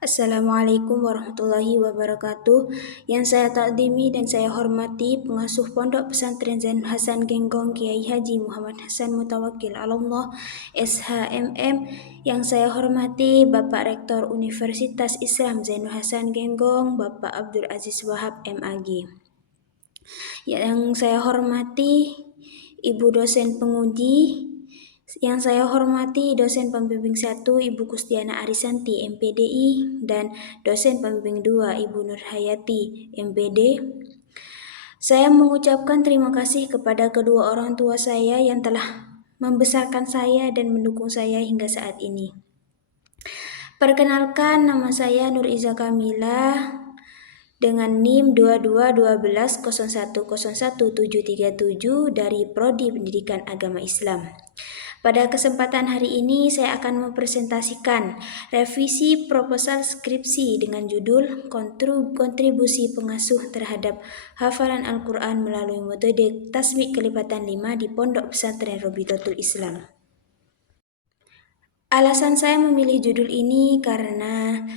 Assalamualaikum warahmatullahi wabarakatuh. Yang saya takdimi dan saya hormati pengasuh Pondok Pesantren Zainul Hasan Genggong Kiai Haji Muhammad Hasan Mutawakil Allah SHMM. Yang saya hormati Bapak Rektor Universitas Islam Zainul Hasan Genggong Bapak Abdul Aziz Wahab MAG. Yang saya hormati Ibu dosen penguji, yang saya hormati dosen pembimbing 1 Ibu Kustiana Arisanti MPDI dan dosen pembimbing 2 Ibu Nurhayati MPD. Saya mengucapkan terima kasih kepada kedua orang tua saya yang telah membesarkan saya dan mendukung saya hingga saat ini. Perkenalkan, nama saya Nur Iza Kamila dengan NIM 221201011737 dari Prodi Pendidikan Agama Islam. Pada kesempatan hari ini saya akan mempresentasikan revisi proposal skripsi dengan judul Kontribusi Pengasuh Terhadap Hafalan Al-Quran melalui metode Tasmik Kelipatan 5 di Pondok Pesantren Robitotul Islam. Alasan saya memilih judul ini karena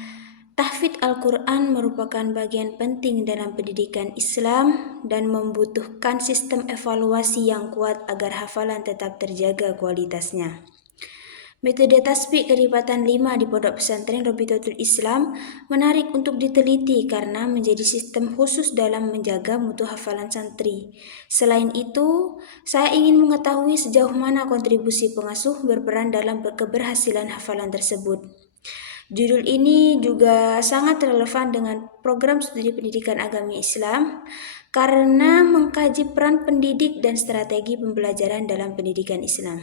tahfidz Al-Quran merupakan bagian penting dalam pendidikan Islam dan membutuhkan sistem evaluasi yang kuat agar hafalan tetap terjaga kualitasnya. Metode tasbih kelipatan 5 di Pondok Pesantren Robitotul Islam menarik untuk diteliti karena menjadi sistem khusus dalam menjaga mutu hafalan santri. Selain itu, saya ingin mengetahui sejauh mana kontribusi pengasuh berperan dalam keberhasilan hafalan tersebut. Judul ini juga sangat relevan dengan program studi pendidikan agama Islam karena mengkaji peran pendidik dan strategi pembelajaran dalam pendidikan Islam.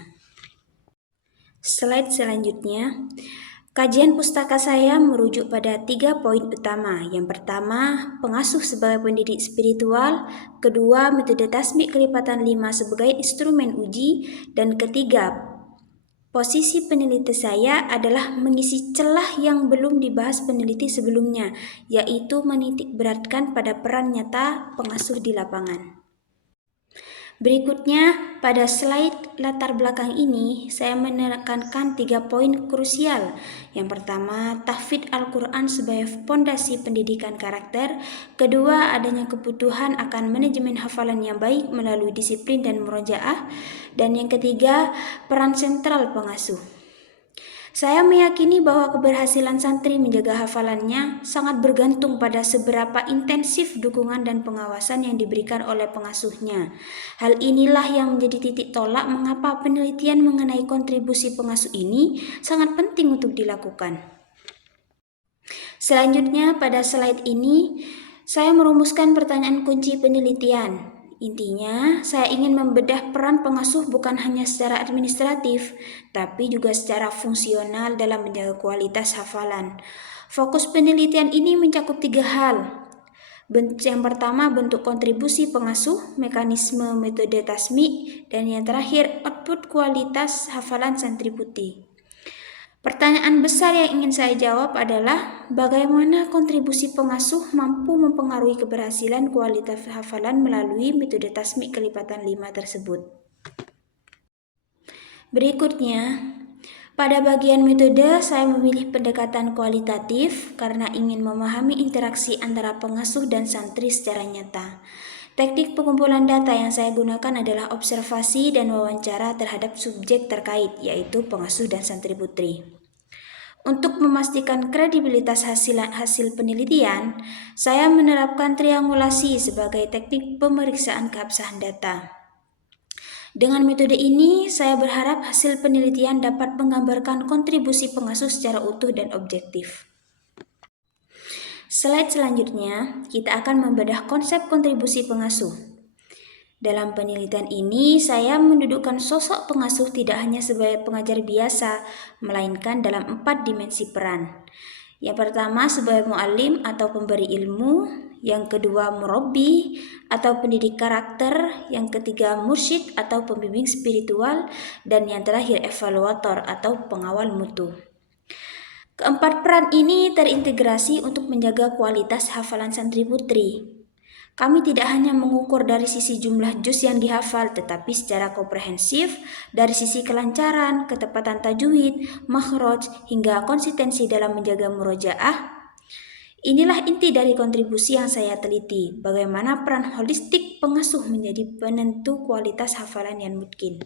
Slide selanjutnya, kajian pustaka saya merujuk pada 3 poin utama. Yang pertama, pengasuh sebagai pendidik spiritual. Kedua, metode tasmik kelipatan 5 sebagai instrumen uji. Dan ketiga, posisi peneliti saya adalah mengisi celah yang belum dibahas peneliti sebelumnya, yaitu menitik beratkan pada peran nyata pengasuh di lapangan. Berikutnya, pada slide latar belakang ini, saya menekankan 3 poin krusial. Yang pertama, tahfidz Al-Quran sebagai fondasi pendidikan karakter. Kedua, adanya kebutuhan akan manajemen hafalan yang baik melalui disiplin dan murojaah. Dan yang ketiga, peran sentral pengasuh. Saya meyakini bahwa keberhasilan santri menjaga hafalannya sangat bergantung pada seberapa intensif dukungan dan pengawasan yang diberikan oleh pengasuhnya. Hal inilah yang menjadi titik tolak mengapa penelitian mengenai kontribusi pengasuh ini sangat penting untuk dilakukan. Selanjutnya, pada slide ini, saya merumuskan pertanyaan kunci penelitian. Intinya, saya ingin membedah peran pengasuh bukan hanya secara administratif, tapi juga secara fungsional dalam menjaga kualitas hafalan. Fokus penelitian ini mencakup 3 hal. Yang pertama, bentuk kontribusi pengasuh, mekanisme metode tasmik, dan yang terakhir, output kualitas hafalan santri putih. Pertanyaan besar yang ingin saya jawab adalah bagaimana kontribusi pengasuh mampu mempengaruhi keberhasilan kualitas hafalan melalui metode tasmik kelipatan 5 tersebut. Berikutnya, pada bagian metode saya memilih pendekatan kualitatif karena ingin memahami interaksi antara pengasuh dan santri secara nyata. Teknik pengumpulan data yang saya gunakan adalah observasi dan wawancara terhadap subjek terkait, yaitu pengasuh dan santri putri. Untuk memastikan kredibilitas hasil penelitian, saya menerapkan triangulasi sebagai teknik pemeriksaan keabsahan data. Dengan metode ini, saya berharap hasil penelitian dapat menggambarkan kontribusi pengasuh secara utuh dan objektif. Slide selanjutnya, kita akan membedah konsep kontribusi pengasuh. Dalam penelitian ini, saya mendudukkan sosok pengasuh tidak hanya sebagai pengajar biasa, melainkan dalam 4 dimensi peran. Yang pertama, sebagai mu'alim atau pemberi ilmu. Yang kedua, murabbi atau pendidik karakter. Yang ketiga, mursyid atau pembimbing spiritual. Dan yang terakhir, evaluator atau pengawal mutu. Keempat peran ini terintegrasi untuk menjaga kualitas hafalan santri putri. Kami tidak hanya mengukur dari sisi jumlah juz yang dihafal, tetapi secara komprehensif dari sisi kelancaran, ketepatan tajwid, makhraj, hingga konsistensi dalam menjaga murojaah. Inilah inti dari kontribusi yang saya teliti, bagaimana peran holistik pengasuh menjadi penentu kualitas hafalan yang mungkin.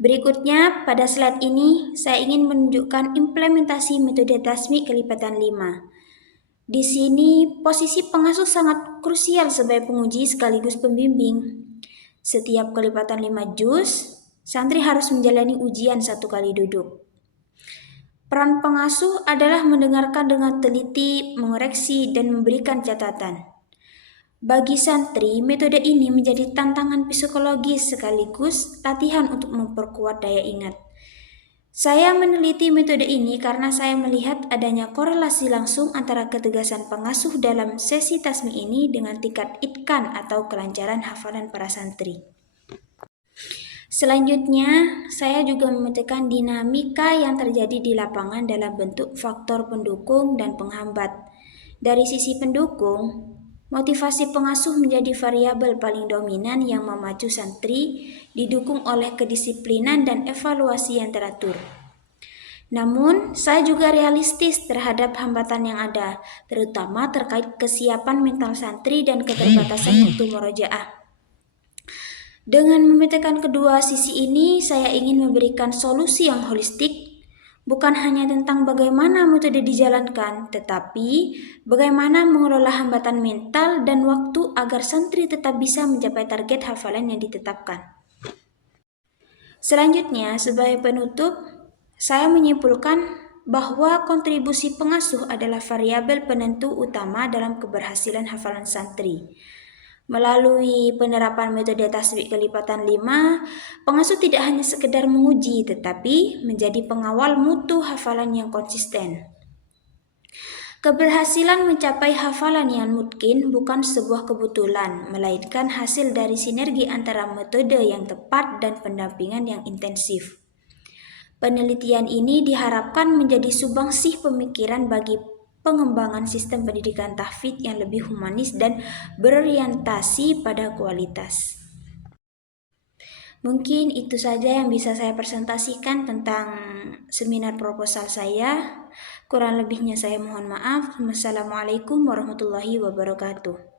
Berikutnya, pada slide ini, saya ingin menunjukkan implementasi metode tasmi kelipatan 5. Di sini, posisi pengasuh sangat krusial sebagai penguji sekaligus pembimbing. Setiap kelipatan 5 juz, santri harus menjalani ujian 1 kali duduk. Peran pengasuh adalah mendengarkan dengan teliti, mengoreksi, dan memberikan catatan. Bagi santri, metode ini menjadi tantangan psikologis sekaligus latihan untuk memperkuat daya ingat. Saya meneliti metode ini karena saya melihat adanya korelasi langsung antara ketegasan pengasuh dalam sesi tasmi ini dengan tingkat itqan atau kelancaran hafalan para santri. Selanjutnya, saya juga memetakan dinamika yang terjadi di lapangan dalam bentuk faktor pendukung dan penghambat. Dari sisi pendukung, motivasi pengasuh menjadi variabel paling dominan yang memacu santri, didukung oleh kedisiplinan dan evaluasi yang teratur. Namun, saya juga realistis terhadap hambatan yang ada, terutama terkait kesiapan mental santri dan keterbatasan waktu murojaah. Dengan memetakan kedua sisi ini, saya ingin memberikan solusi yang holistik, bukan hanya tentang bagaimana metode dijalankan, tetapi bagaimana mengelola hambatan mental dan waktu agar santri tetap bisa mencapai target hafalan yang ditetapkan. Selanjutnya, sebagai penutup, saya menyimpulkan bahwa kontribusi pengasuh adalah variabel penentu utama dalam keberhasilan hafalan santri. Melalui penerapan metode tasbih kelipatan 5, pengasuh tidak hanya sekedar menguji, tetapi menjadi pengawal mutu hafalan yang konsisten. Keberhasilan mencapai hafalan yang mungkin bukan sebuah kebetulan, melainkan hasil dari sinergi antara metode yang tepat dan pendampingan yang intensif. Penelitian ini diharapkan menjadi subangsih pemikiran bagi pengembangan sistem pendidikan tahfidz yang lebih humanis dan berorientasi pada kualitas. Mungkin itu saja yang bisa saya presentasikan tentang seminar proposal saya. Kurang lebihnya saya mohon maaf. Wassalamualaikum warahmatullahi wabarakatuh.